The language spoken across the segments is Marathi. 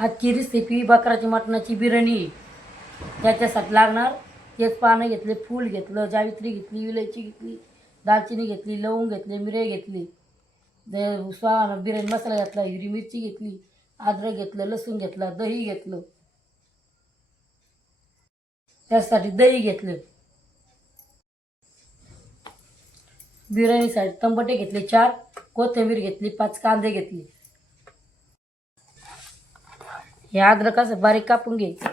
आजची रेसिपी बकराची मटणाची बिर्याणी. त्याच्यासाठी लागणार तेच पानं घेतले, फूल घेतलं, जावित्री घेतली, विलायची घेतली, दालचिनी घेतली, लवंग घेतले, मिरे घेतली, बिर्याणी मसाला घेतला, हिरवी मिरची घेतली, अद्रक घेतलं, लसूण घेतला, दही घेतलं, त्यासाठी दही घेतलं. बिर्याणीसाठी टमाटे घेतले 4, कोथिंबीर घेतली 5, कांदे घेतले. हे अद्रक असं बारीक कापून घ्यायचं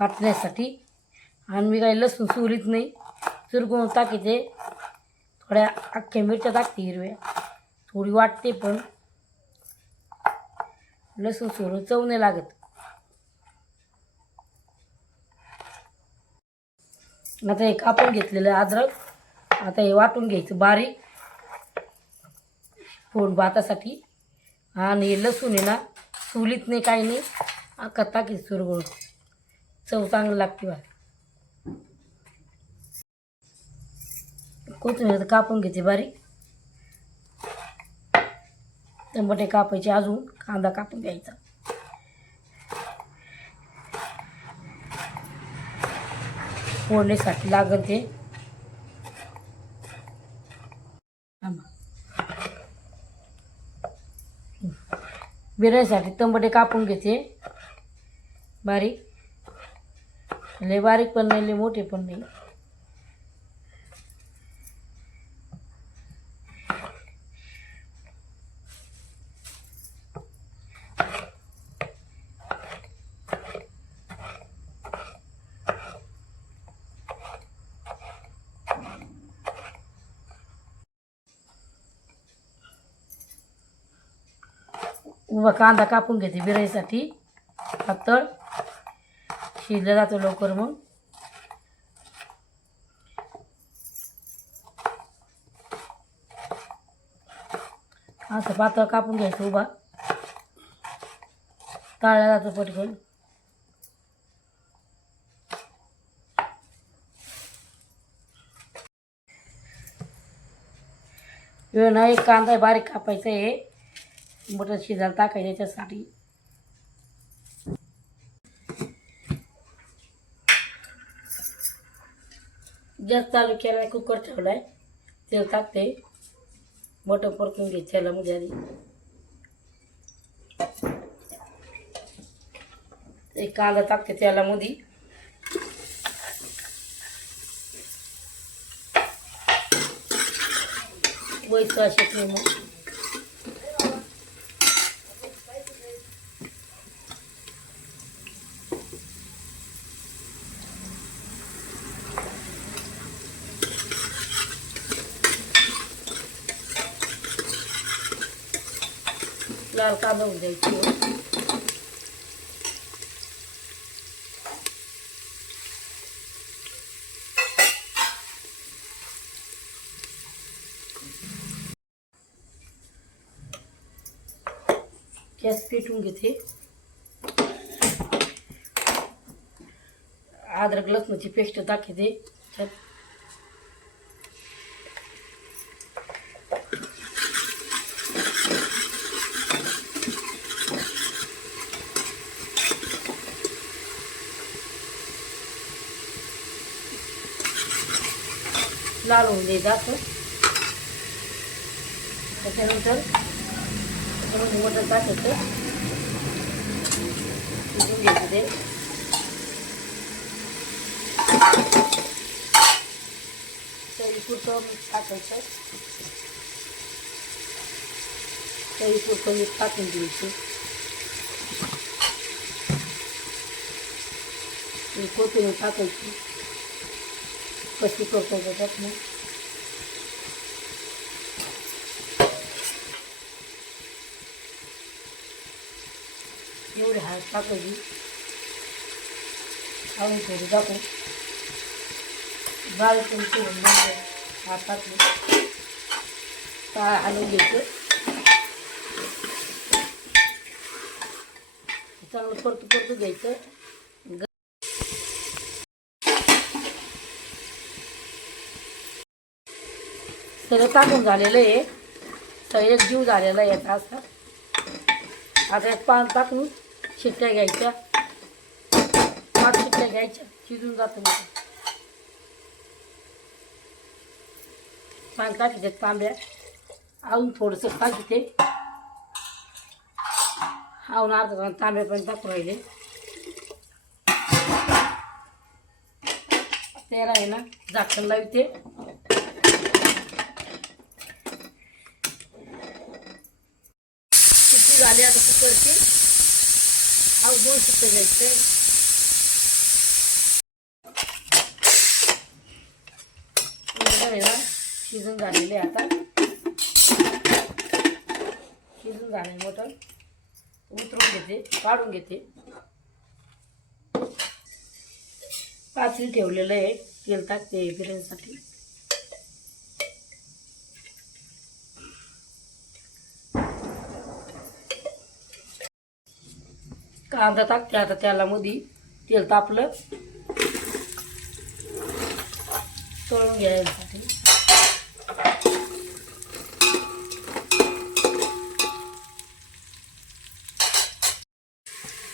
वाटण्यासाठी. आणि मी काही लसूण सुरीत नाही, चुरगुण टाकीते. थोड्या अख्ख्या मिरच्या टाकते हिरव्या, थोडी वाटते, पण लसूण सोडून चव नाही लागत. आता हे कापून घेतलेलं अद्रक आता हे वाटून घ्यायचं बारीक फोड भातासाठी. आणि हे लसूण आहे ना चुलीत नाही, काही नाही, अख्खा टाकी चुरगुळ, चव चांगली लागते बा. कोथिंबीर कापून घेते बारीक, टमाटे कापायचे, अजून कांदा कापून घ्यायचा. फोडणीसाठी लागेल ते बिर्याणीसाठी टमाटे कापून घेते बारीक, लय बारीक पण नाही, लय मोठे पण नाही. उभा कांदा कापून घेते बिर्याणीसाठी, पातळ शिजलं जातं लवकर. मग असं पातळ कापून घ्यायचं, उभा तळल्या जातं पटकन. ना एक कांदा बारीक कापायचा आहे, मटण शिजायला टाकायचं याच्यासाठी. गॅस चालू केला, कुकर ठेवलाय, तेल टाकते, मटण परतून घे तेलामध्ये आधी. एक कांदा टाकते तेलामध्ये, वैसा शेकले मग लाल कांदा होऊन द्यायची. गॅस पेटवून घेते. अद्रक लसणाची पेस्ट टाकते त्यात. लाल होऊन द्यायचं असं. त्याच्यानंतर मटण टाकायचं, शिजून घ्यायचं ते. चवीपुरतं मीठ टाकायचं, चवीपुरतं मीठ टाकून द्यायचं. कोथिंबीर टाकायची, कशी करतो त्याच्यात मग. एवढी हळद टाकायची, खाऊन थोडी टाकून बारीक करून ठेवून हात टाकले, टाळ हलवून घ्यायचं. चांगलं परतू घ्यायचं. सगळं टाकून झालेलं आहे, सगळं एक जीव झालेला आहे याचा. असा आता एक पान टाकून शिट्ट्या घ्यायच्या, 5 शिट्ट्या घ्यायच्या, शिजून जातं मग. पाणी टाकायचे तांब्या, अजून थोडंसं टाकते, अजून अर्धा तांब्या पण टाकून राहिले. त्याला आहे ना झाकण लावते. शिट्टी झाली आता कुकरची, अजून 2 शिट्ट्या घ्यायचे. आहे ना शिजून झालेले, आता शिजून झाले मटण उतरून घेते, काढून घेते. पातेलं ठेवलेलं आहे, तेल टाकते बिर्याणीसाठी. कांदा टाकते आता तेलामध्ये. तेल तापलं, तळून घ्यायसाठी.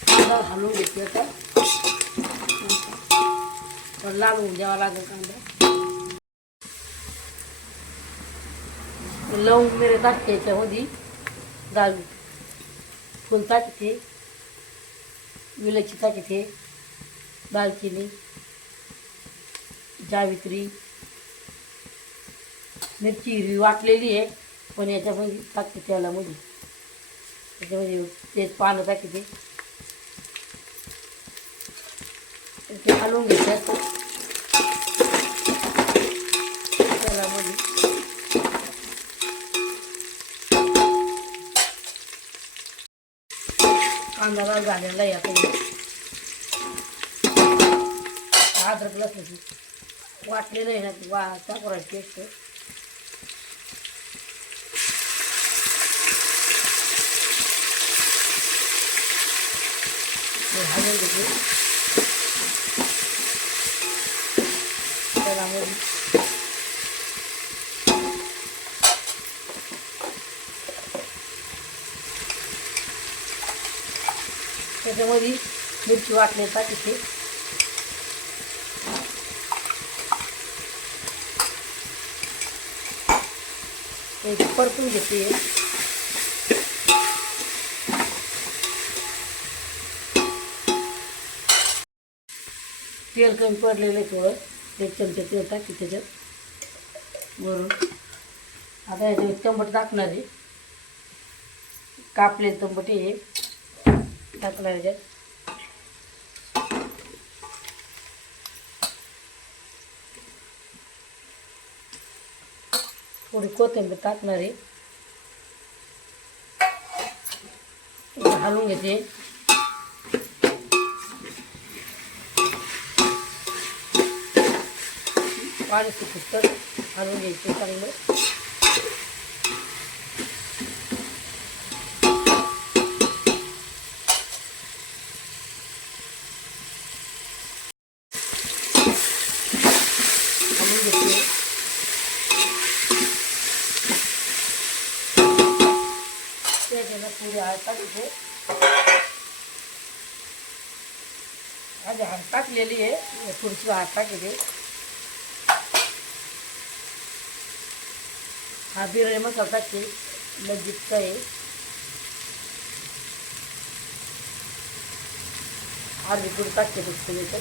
कांदा घालून घेते आता, पण लाल होऊन द्यावा लागेल कांदा. लवंग मिरे टाकते याच्यामध्ये, फुल टाकते, विलायची टाकते, दालचिनी, जावित्री, मिरची हिरवी वाटलेली आहे पण याच्यामध्ये टाकते तेलामध्ये. त्याच्यामध्ये तेच पानं टाकते, ते हलवून घ्यायचं तेलामध्ये. कांदा लाल झालेला आहे आता. अद्रक लसूण वाटलेलं आहे ना, टाकून पेस्ट. हलवून घेते तेलामध्ये. त्याच्यामध्ये मिरची वाटले टाकते, परतून घेते. तेल कमी पडलेलं थोडं, 1 चमचा तेल टाकते त्याच्यात वरून. आता याच्यावर टमाटर टाकणार आहे, कापले टमाटे हे टाकणार याच्यात. थोडी कोथिंबीर टाकणार आहे, हलवून घेते. पाणी सुकत तर हलवून घ्यायचं चांगलं. हलवून घेते. त्याच्याला पुढे हळद टाकते. आधी हळद टाकलेली आहे, थोडीशी हळद टाकते. हा बिर्याणी मसाला टाकते, लज्जितचा आहे. अर्धी पूड टाकते त्याच्यात.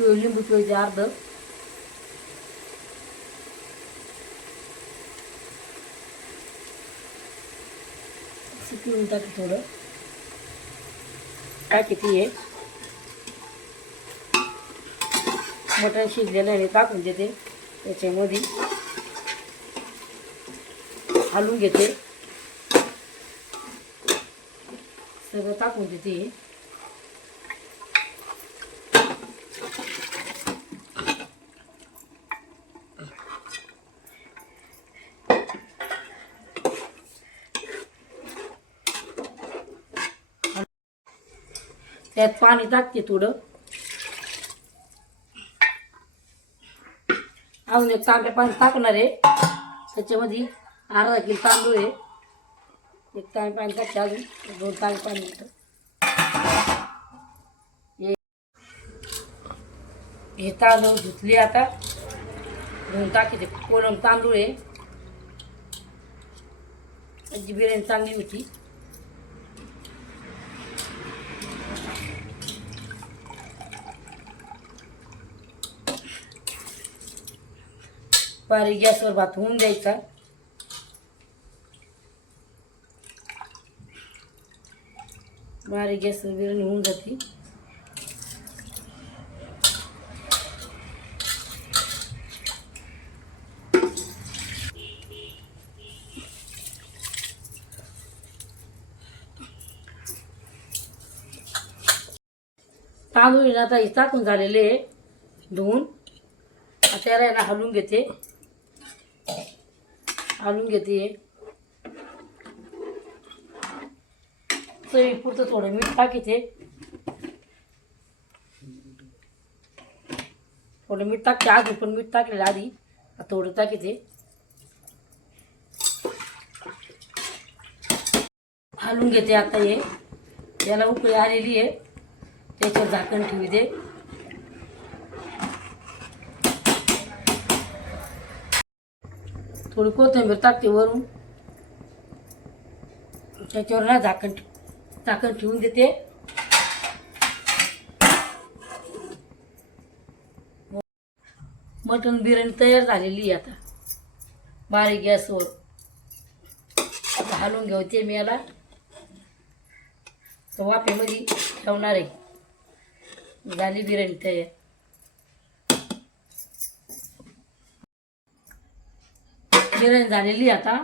लिंबू पिळते अर्ध. पिळून टाकते थोडं. काय किती आहे मटण शिजलेलं आहे, टाकून देते त्याच्यामध्ये. हलवून घेते, सगळं टाकून देते. त्यात पाणी टाकते थोडं. अजून एक तांब्या पाणी टाकणार आहे. त्याच्यामध्ये अर्धा किलो तांदूळ आहे. एक तांबे पाणी टाकते, अजून 2 तांबे पाणी घेतं. हे तांदूळ धुतले आता, धुवून टाकते. कोलम तांदूळ आहे. त्याची बिर्याणी चांगली होती. बारीक गॅसवर भात होऊन द्यायचा. बारीक गॅसवर बिर्याणी होऊन जाते. तांदूळ आता हे टाकून झालेले आहे धुवून. आता याला ना हलवून घेते. चवीपुरतं थोडं मीठ टाकते. थोडं मीठ टाकते, आधी पण मीठ टाकलेलं आधी, थोडं टाकते. हलवून घेते. आता हे याला उकळी आलेली आहे. त्याच्यावर झाकण ठेवते. थोडी कोथिंबीर टाकते वरून. त्याच्यावर ना झाकण ठेवून देते. मटण बिर्याणी तयार झालेली आहे. आता बारीक गॅसवर आता हलवून घेते मी याला. तर वाफेमध्ये ठेवणार आहे. झाली बिर्याणी तयार. बिर्याणी झालेली आता.